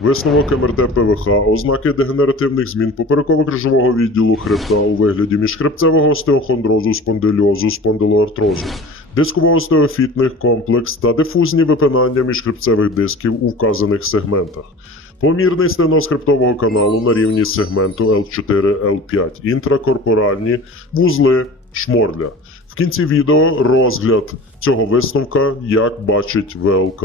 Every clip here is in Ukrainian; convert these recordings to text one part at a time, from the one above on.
Висновок МРТ ПВХ, ознаки дегенеративних змін попереково-крижового відділу хребта у вигляді міжхребцевого остеохондрозу, спондильозу, спондилоартрозу, дисково-остеофітних комплекс та дифузні випинання міжхребцевих дисків у вказаних сегментах. Помірний стеноз хребтового каналу на рівні сегменту L4-L5, інтракорпоральні вузли шморля. В кінці відео розгляд цього висновка, як бачить ВЛК.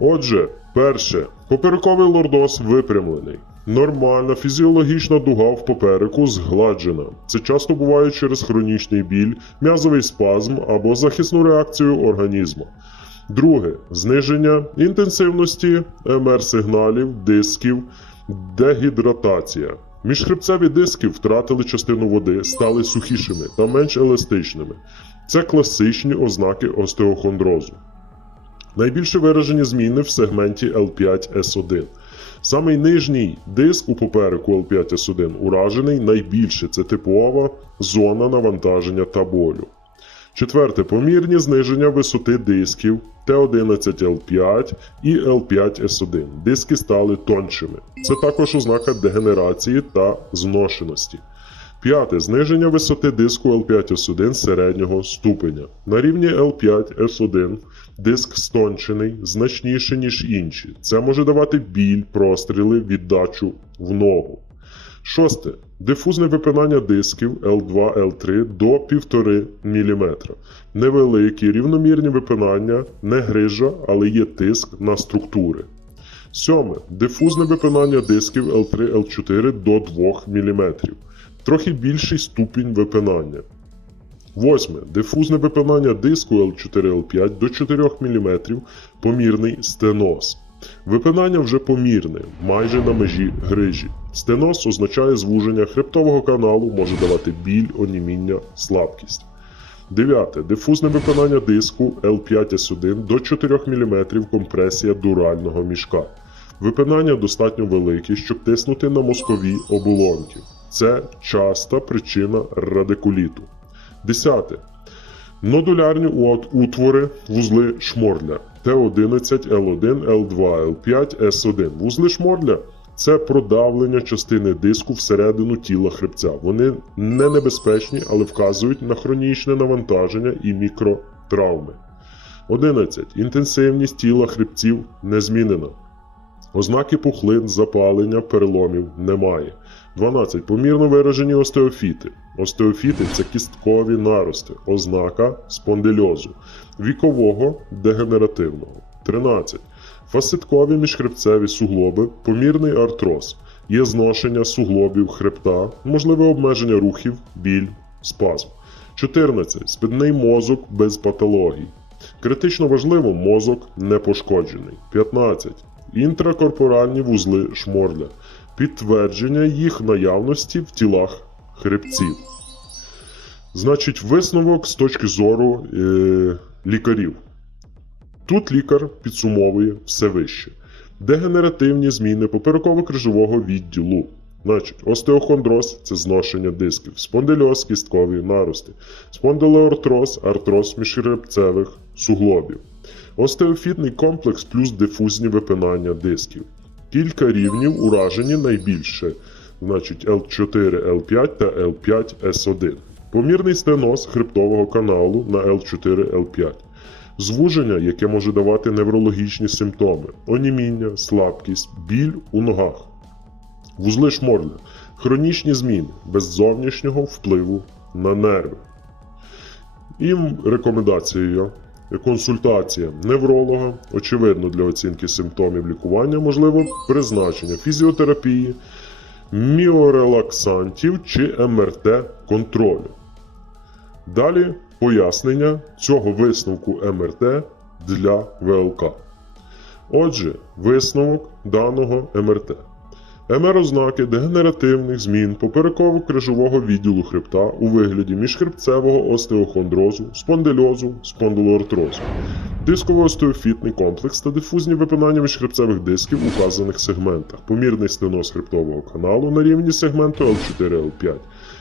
Отже, перше, поперековий лордоз випрямлений. Нормальна фізіологічна дуга в попереку згладжена. Це часто буває через хронічний біль, м'язовий спазм або захисну реакцію організму. Друге зниження інтенсивності МР-сигналів, дисків, дегідратація. Міжхребцеві диски втратили частину води, стали сухішими та менш еластичними. Це класичні ознаки остеохондрозу. Найбільше виражені зміни в сегменті L5S1. Самий нижній диск у попереку L5S1 уражений найбільше це типова зона навантаження та болю. Четверте помірні зниження висоти дисків Т11L5 і L5S1. Диски стали тоншими. Це також ознака дегенерації та зношеності. П'яте зниження висоти диску L5S1 середнього ступеня. На рівні L5S1 диск стончений значніше, ніж інші. Це може давати біль, простріли, віддачу в ногу. Шосте. Дифузне випинання дисків L2, L3 до 1,5 мм. Невеликі рівномірні випинання, не грижа, але є тиск на структури. Сьоме. Дифузне випинання дисків L3, L4 до 2 мм. Трохи більший ступінь випинання. Восьме. Дифузне випинання диску L4L5 до 4 мм, помірний стеноз. Випинання вже помірне, майже на межі грижі. Стеноз означає звуження хребтового каналу, може давати біль, оніміння, слабкість. Дев'яте. Дифузне випинання диску L5S1 до 4 мм компресія дурального мішка. Випинання достатньо великі, щоб тиснути на мозкові оболонки. Це часта причина радикуліту. Десяте. Нодулярні утвори вузли шморля Т11, Л1, Л2, Л5, С1. Вузли шморля це продавлення частини диску всередину тіла хребця. Вони не небезпечні, але вказують на хронічне навантаження і мікротравми. 11. Інтенсивність тіла хребців не змінена. Ознаки пухлин, запалення, переломів немає. 12. Помірно виражені остеофіти. Остеофіти це кісткові нарости, ознака спондильозу, вікового дегенеративного. 13. Фаситкові міжхребцеві суглоби, помірний артроз. Є зношення суглобів хребта, можливе обмеження рухів, біль, спазм. 14. Спідний мозок без патологій. Критично важливо, мозок не пошкоджений. 15. Інтракорпоральні вузли шморля. Підтвердження їх наявності в тілах хребців. Значить, висновок з точки зору е, лікарів. Тут лікар підсумовує все вище. Дегенеративні зміни попереково-крижового відділу. Значить, остеохондроз це зношення дисків, спондильоз кісткові нарости, спондилоартроз, артроз міжхребцевих суглобів, остеофітний комплекс плюс дифузні випинання дисків. Кілька рівнів уражені найбільше, значить L4, L5 та L5, S1. Помірний стеноз хребтового каналу на L4, L5. Звуження, яке може давати неврологічні симптоми: оніміння, слабкість, біль у ногах. Вузли шморля, хронічні зміни без зовнішнього впливу на нерви. І рекомендацією консультація невролога, очевидно, для оцінки симптомів лікування, можливо, призначення фізіотерапії, міорелаксантів чи МРТ контролю. Далі пояснення цього висновку МРТ для ВЛК. Отже, висновок даного МРТ. МР-ознаки дегенеративних змін попереково-крижового відділу хребта у вигляді міжхребцевого остеохондрозу, спондильозу, спондилоартрозу, дисково-остеофітний комплекс та дифузні випинання міжхребцевих дисків у вказаних сегментах, помірний стеноз хребтового каналу на рівні сегменту L4-L5,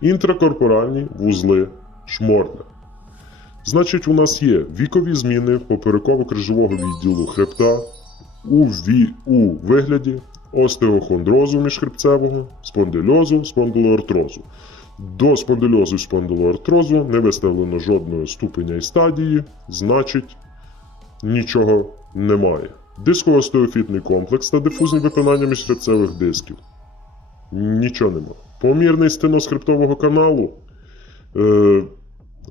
інтракорпоральні вузли шморля. Значить, у нас є вікові зміни попереково-крижового відділу хребта у, ві... у вигляді остеохондрозу міжхребцевого, спондильозу, спондилоартрозу. До спондильозу і спондилоартрозу не виставлено жодної ступеня і стадії, значить, нічого немає. Дисково-остеофітний комплекс та дифузні випинання міжхребцевих дисків. Нічого нема. Помірний стеноз хребтового каналу. Е,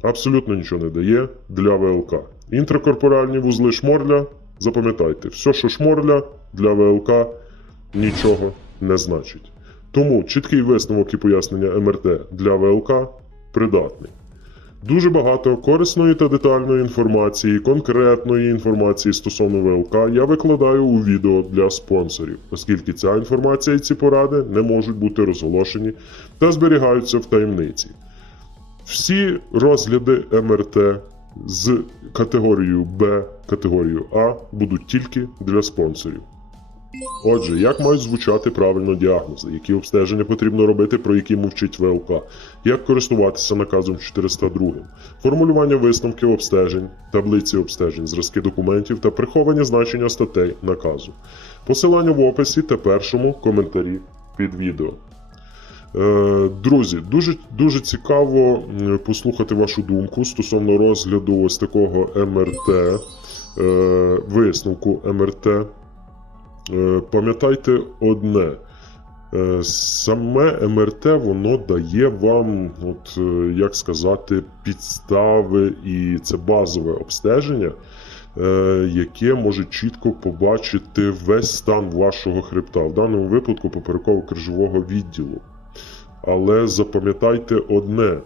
абсолютно нічого не дає для ВЛК. Інтракорпоральні вузли шморля, запам'ятайте, все, що шморля для ВЛК нічого не значить. Тому чіткий висновок і пояснення МРТ для ВЛК придатний. Дуже багато корисної та детальної інформації, конкретної інформації стосовно ВЛК я викладаю у відео для спонсорів, оскільки ця інформація і ці поради не можуть бути розголошені та зберігаються в таємниці. Всі розгляди МРТ з категорією Б, категорією А будуть тільки для спонсорів. Отже, як мають звучати правильно діагнози, які обстеження потрібно робити, про які мовчить ВЛК, як користуватися наказом 402, формулювання висновків обстежень, таблиці обстежень, зразки документів та приховані значення статей наказу. Посилання в описі та першому коментарі під відео. Е, Друзі, дуже, дуже цікаво послухати вашу думку стосовно розгляду ось такого МРТ, е, висновку МРТ. Е, Пам'ятайте одне. Е, Саме МРТ воно дає вам, от, е, як сказати, підстави, і це базове обстеження, яке може чітко побачити весь стан вашого хребта, в даному випадку попереково-крижового відділу. Але запам'ятайте одне: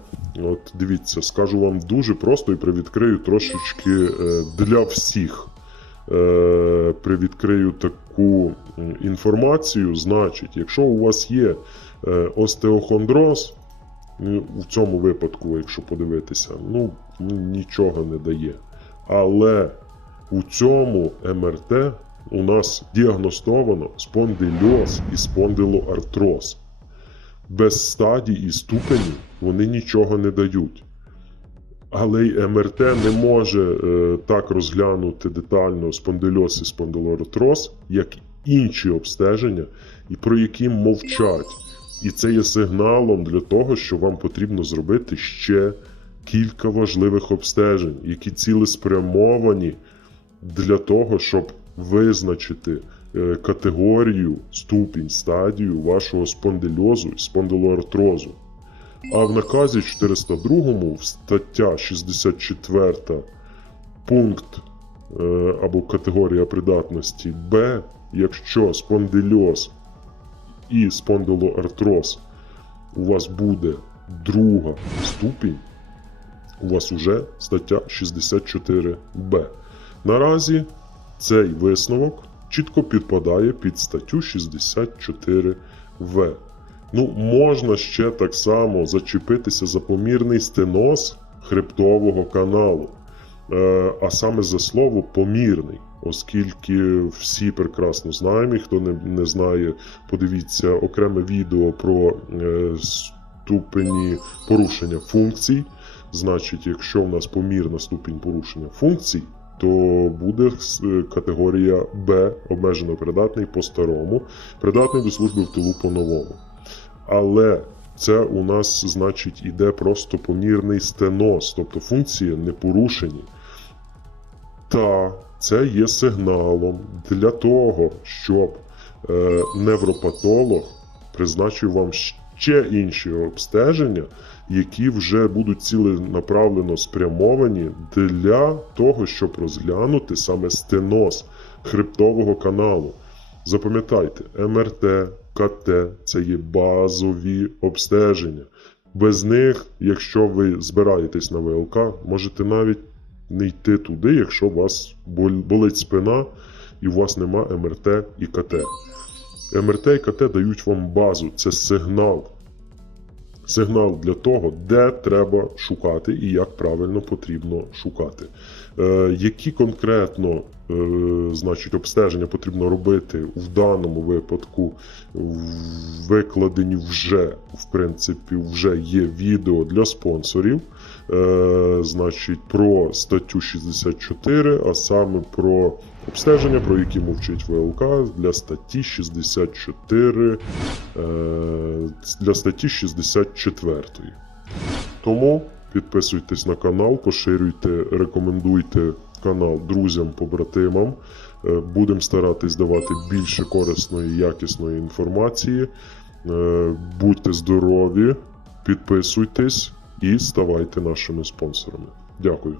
от дивіться, скажу вам дуже просто і привідкрию трошечки для всіх. Привідкрию таку інформацію. Значить, якщо у вас є е, остеохондроз, ну, в цьому випадку, якщо подивитися, ну нічого не дає. Але у цьому МРТ у нас діагностовано спондильоз і спондилоартроз без стадій і ступенів вони нічого не дають. Але й МРТ не може е, так розглянути детально спондильоз і спондилоартроз, як інші обстеження, і про які мовчать. І це є сигналом для того, що вам потрібно зробити ще кілька важливих обстежень, які цілеспрямовані для того, щоб визначити е, категорію, ступінь, стадію вашого спондильозу і спондилоартрозу. А в наказі 402 в стаття 64 пункт е, або категорія придатності Б, якщо спондильоз і спондилоартроз у вас буде друга ступінь, у вас уже стаття 64Б. Наразі цей висновок чітко підпадає під статтю 64В. Ну, можна ще так само зачепитися за помірний стеноз хребтового каналу, е, а саме за слово помірний, оскільки всі прекрасно знаємо, і хто не, не знає, подивіться окреме відео про е, ступені порушення функцій. Значить, якщо в нас помірна ступінь порушення функцій, то буде е, категорія Б обмежено придатний по-старому, придатний до служби в тилу по-новому. Але це у нас, значить, іде просто помірний стеноз, тобто функції не порушені. Та це є сигналом для того, щоб е, невропатолог призначив вам ще інші обстеження, які вже будуть ціленаправлено спрямовані для того, щоб розглянути саме стеноз хребтового каналу. Запам'ятайте, МРТ, КТ це є базові обстеження. Без них, якщо ви збираєтесь на ВЛК, можете навіть не йти туди, якщо у вас болить спина і у вас нема МРТ і КТ. МРТ і КТ дають вам базу, це сигнал. Сигнал для того, де треба шукати і як правильно потрібно шукати. Е, які конкретно значить, обстеження потрібно робити в даному випадку, викладені вже, в принципі, вже є відео для спонсорів. Е, значить, про статтю 64, а саме про обстеження, про які мовчить ВЛК для статті 64, е, для статті 64. Тому підписуйтесь на канал, поширюйте, рекомендуйте канал друзям, побратимам. Е, Будемо старатись давати більше корисної, якісної інформації. Е, Будьте здорові, підписуйтесь і ставайте нашими спонсорами. Дякую.